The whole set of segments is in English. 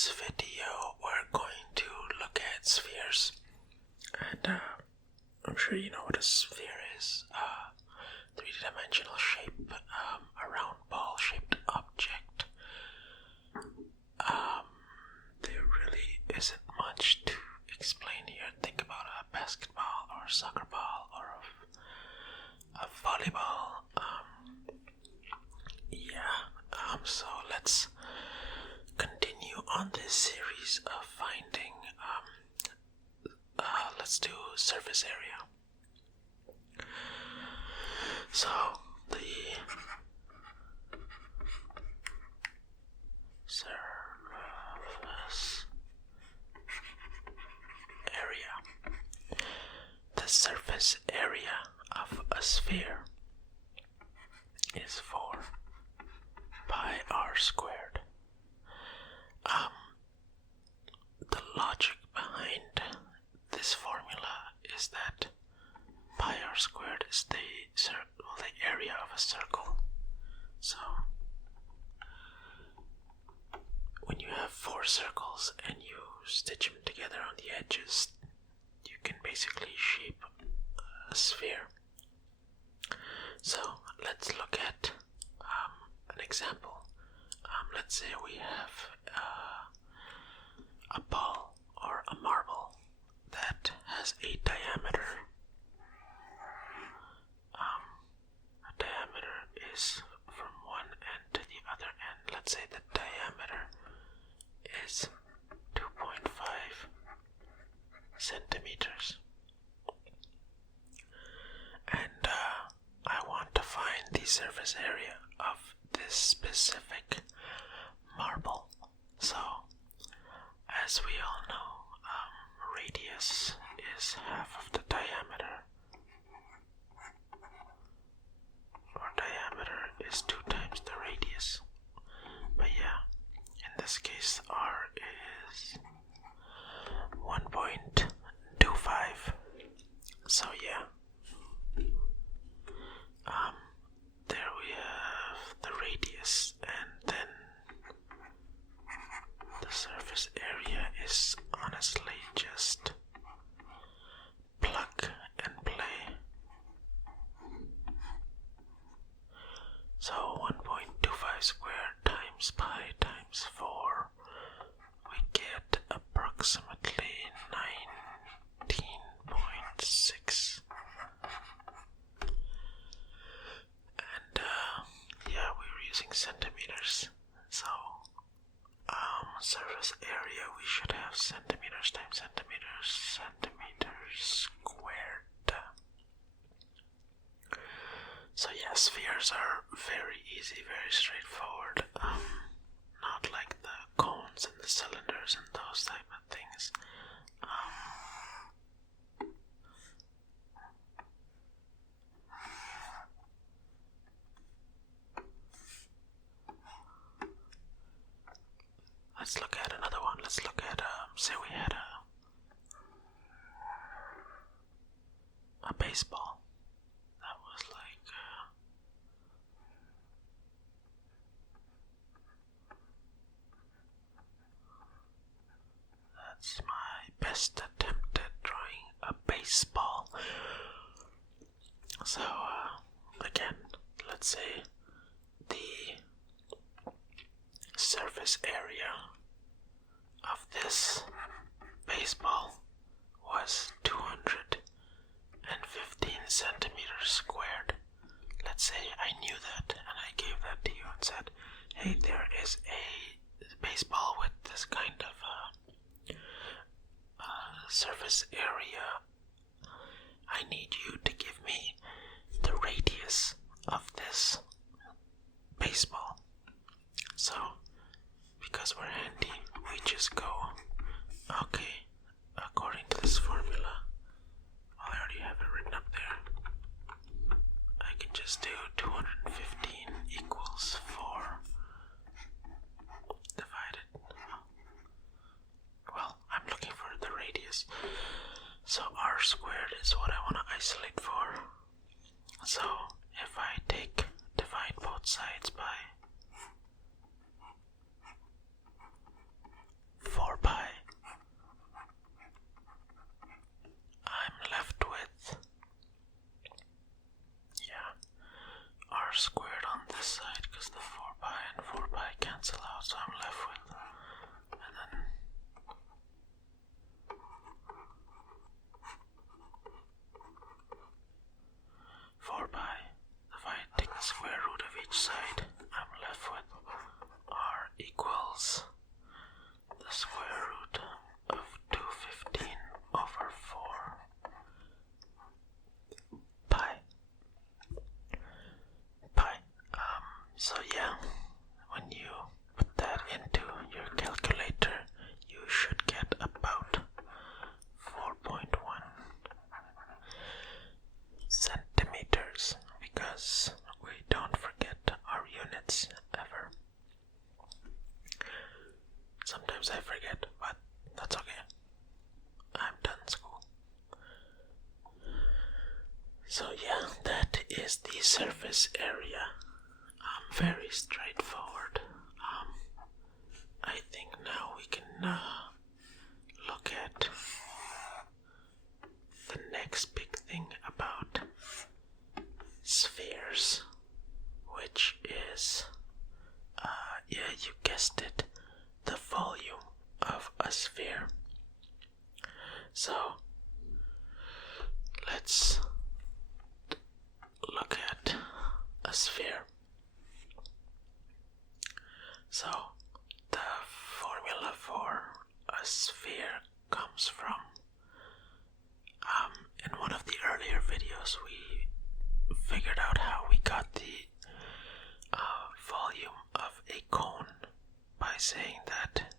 this video we're going to look at spheres, and I'm sure you know what a sphere is. Three-dimensional shape, a round ball-shaped object. There really isn't much to explain here. Think about a basketball or a soccer ball or a volleyball. So let's continue on this series of finding. Let's do surface area. So the surface area of a sphere is 4 pi r squared. The logic behind this formula is that pi r squared is the area of a circle. So when you have 4 circles and you stitch them together on the edges, you can basically shape a sphere. So let's look at an example. Let's say we have a ball or a marble that has a diameter. A diameter is from one end to the other end. Let's say the diameter is 2.5 centimeters. And I want to find the surface area of this specific marble. So, as we all know, radius is half of the diameter, or diameter is 2 times the radius. But yeah, in this case, r is 1.25. So yeah, there we have the radius, and then the surface area is honestly just plug and play. So 1.25 squared times pi times 4, we get approximately 19.6. And yeah, we're using centimeters. So surface area, we should have centimeters times centimeters squared. So yeah, spheres are very easy, very straightforward. Not like the cones and the cylinders and those type of things. Let's look at another one. Let's look at, say we had a baseball. That was like, that's my best attempt at drawing a baseball. So, again, let's say the surface area of this baseball was 215 centimeters squared. Let's say I knew that and I gave that to you and said, hey, there is a baseball with this kind of surface area. I need you to give me the radius of this baseball. So, because we're handy, we just go, okay, according to this formula, I already have it written up there. I can just do 215 equals 4 divided. Well, I'm looking for the radius. So r squared is what I want to isolate for. So if I divide both sides by 4 pi, I'm left with, r squared on this side because the 4 pi and 4 pi cancel out, so I'm left with, and then 4 pi. If I take the square root of each side, I'm left with r equals the square root of 215 over 4 pi. So yeah, when you put that into your calculator, you should get about 4.1 centimeters, because we don't forget our units ever. Sometimes I forget, but that's okay. I'm done school. So yeah, that is the surface area. Very straightforward. I think now we can look at the next big thing about spheres, which is, yeah, you guessed it, the volume of a sphere. So let's look at a sphere. So the formula for a sphere comes from, in one of the earlier videos we figured out how we got the volume of a cone by saying that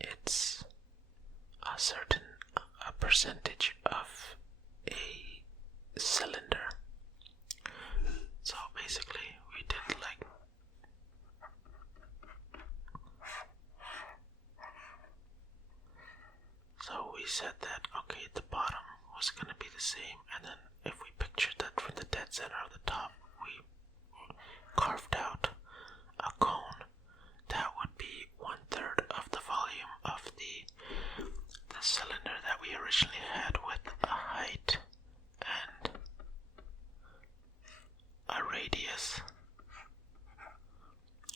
it's a percentage of a cylinder. So basically we did like so we said that, okay, the bottom was going to be the same, and then if we pictured that from the dead center of the top, we carved out a cone that would be 1/3 of the volume of the cylinder that we originally had, with a height and a radius.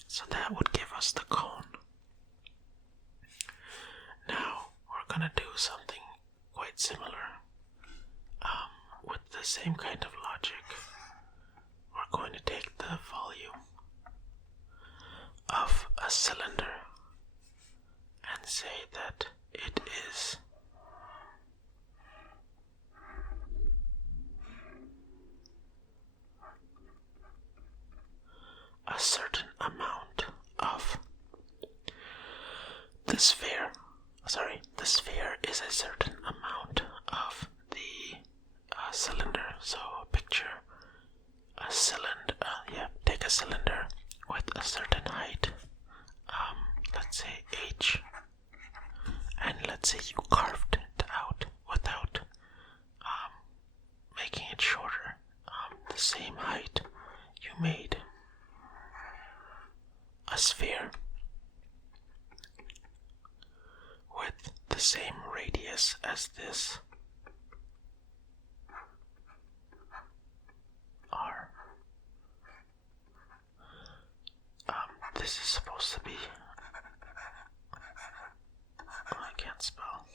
So that would give us the cone. Now we're gonna do something quite similar. With the same kind of logic, we're going to take the volume of a cylinder and say that it is a certain amount of the sphere. The sphere is a certain amount of the cylinder. So picture a cylinder, take a cylinder with a certain height, let's say h, and let's say you carved it out without making it shorter, the same height. You made a sphere with the same radius as this r. This is supposed to be, I can't spell.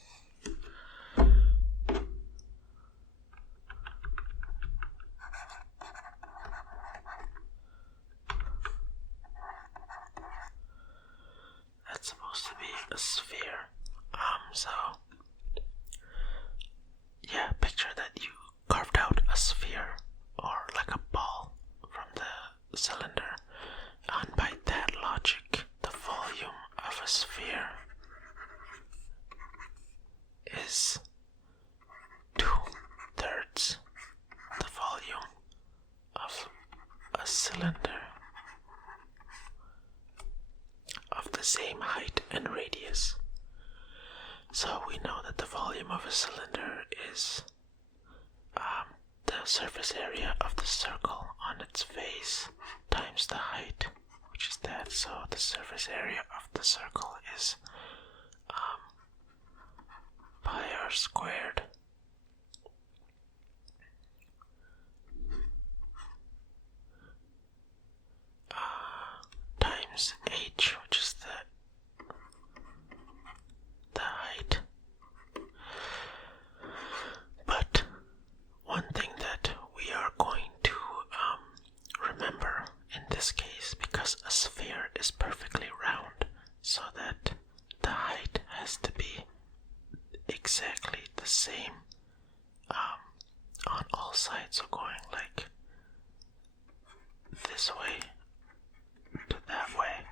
That's supposed to be a sphere. So yeah, picture that you carved out a sphere, or like a ball, from the cylinder, and by that logic, the volume of a sphere is 2/3 the volume of a cylinder of the same height and radius. So we know that the volume of a cylinder is the surface area of the circle on its face times the height, which is that. So the surface area of the circle is pi r squared times h, which is the height. But one thing that we are going to remember in this case, because a sphere is perfectly round, so that the height has to be exactly the same on all sides, so going like this way to that way.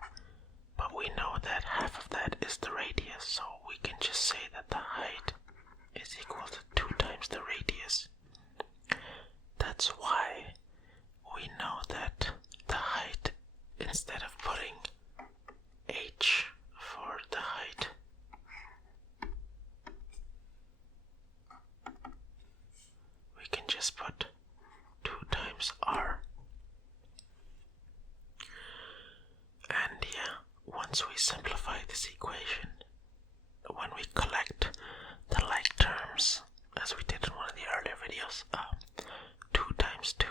But we know that half of that is the radius, so we can just say that the height is equal to 2 times the radius. That's why we know that the height, instead of putting h for the height, we can just put 2 times r. And yeah, once we simplify this equation, when we collect the like terms, as we did in one of the earlier videos, 2 times 2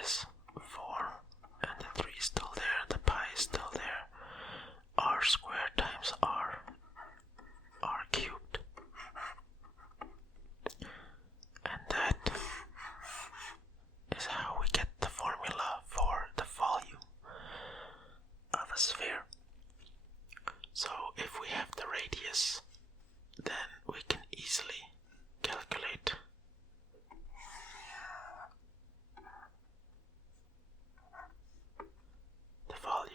is 4, and the 3 is still there, the pi is still there. R squared times r cubed. And that is how we get the formula for the volume of a sphere. So if we have the radius, then we can easily calculate the volume.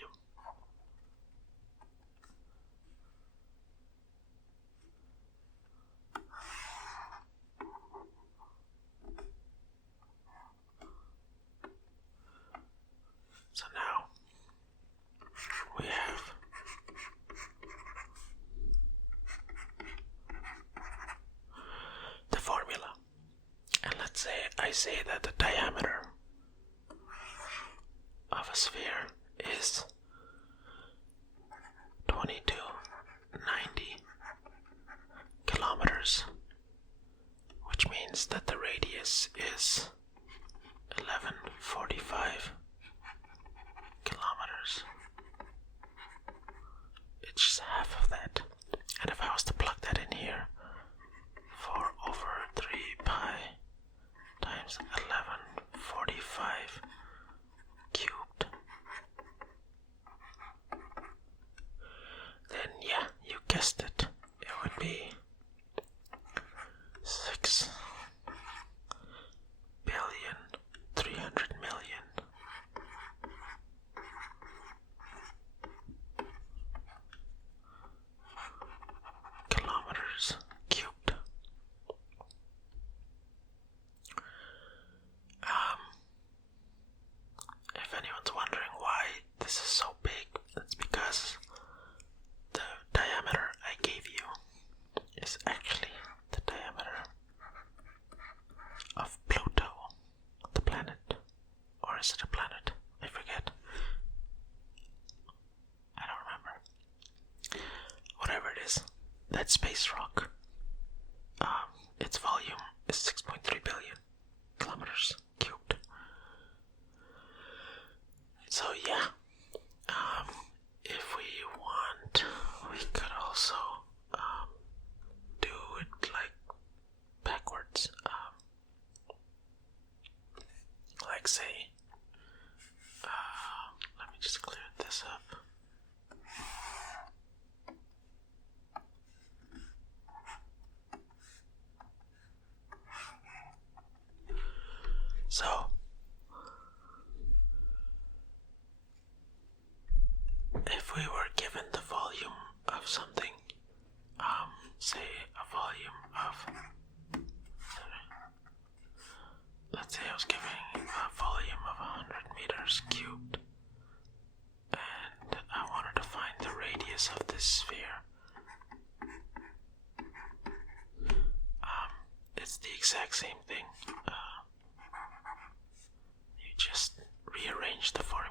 So now we have the formula. And let's say I say that the diameter of a sphere is 2290 kilometers, which means that the radius is 1145 kilometers. It's just half of that. And if I was to plug that in here, 4 over 3 pi times 1145 cubed, then yeah, you guessed it, it would be 6 billion 300 million kilometers cubed. If anyone's wondering why this is so big, that's because the diameter I gave you is actually the diameter of Pluto, the planet. Or is it a planet? I forget. I don't remember. Whatever it is, that space rock, its volume is 6.3 billion kilometers cubed. So yeah, if we want, we could also do it like backwards. Like say, let me just clear this up. So if we were given the volume of something, say a volume of, let's say I was giving a volume of 100 meters cubed, and I wanted to find the radius of this sphere. It's the exact same thing. You just rearrange the formula